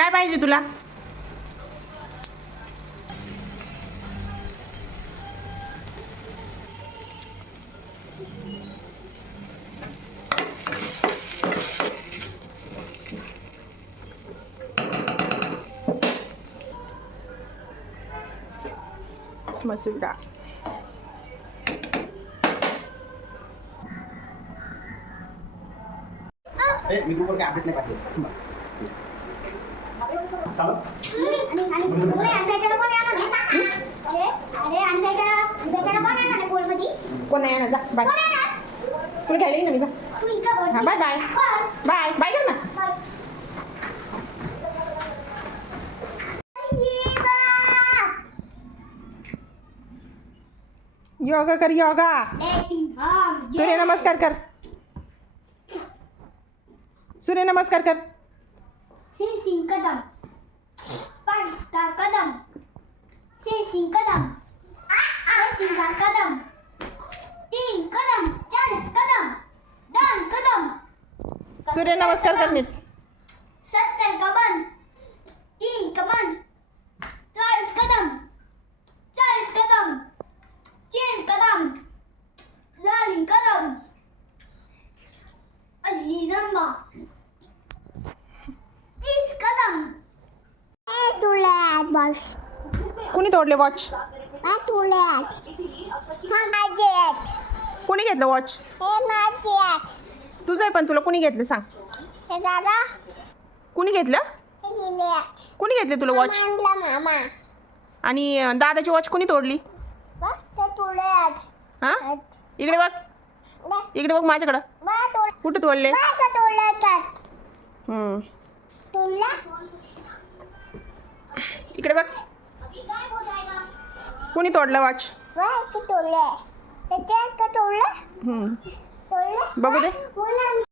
काय पाहिजे तुला मसूर डाळ मी ग्रुपवर काय अपडेट नाही पाहिजे. कोण नाही येणार? जा बाय तुला घ्यायला येईन ना मी जा. हा बाय बाय बाय बाय कर ना. योगा कर योगा. सूर्य नमस्कार कर. सूर्य नमस्कार कर. सिंग कदम पाच का कदम से सिंग कदम आठ सिंग का कदम तीन कदम चार कदम दोन कदम सूर्य नमस्कार कर नीट सत्तर कदम तीन कदम चाळीस कदम चाळीस कदम तीन कदम चाळीस कदम अल्ली लंबा तीस कदम तुला बस कुणी तोडले वॉच तुला माझे. कुणी घेतलं वॉच हे माझे. तुझं आहे पण तुला कुणी घेतलं? सांग. हे दादा. कुणी घेतलं? हे कुणी घेतले तुला वॉच मांडला मामा. आणि अं, दादाची वॉच कुणी तोडली? बस ते हा? इकडे बघ. इकडे बघ माझ्याकडं. बा कुठं तोडले? बा का तुला तर. हम्म. तुला इकडे बघ. कुणी तोडलं वॉच बा की तुले ते का तुला हम्म. तुला बघू दे बोला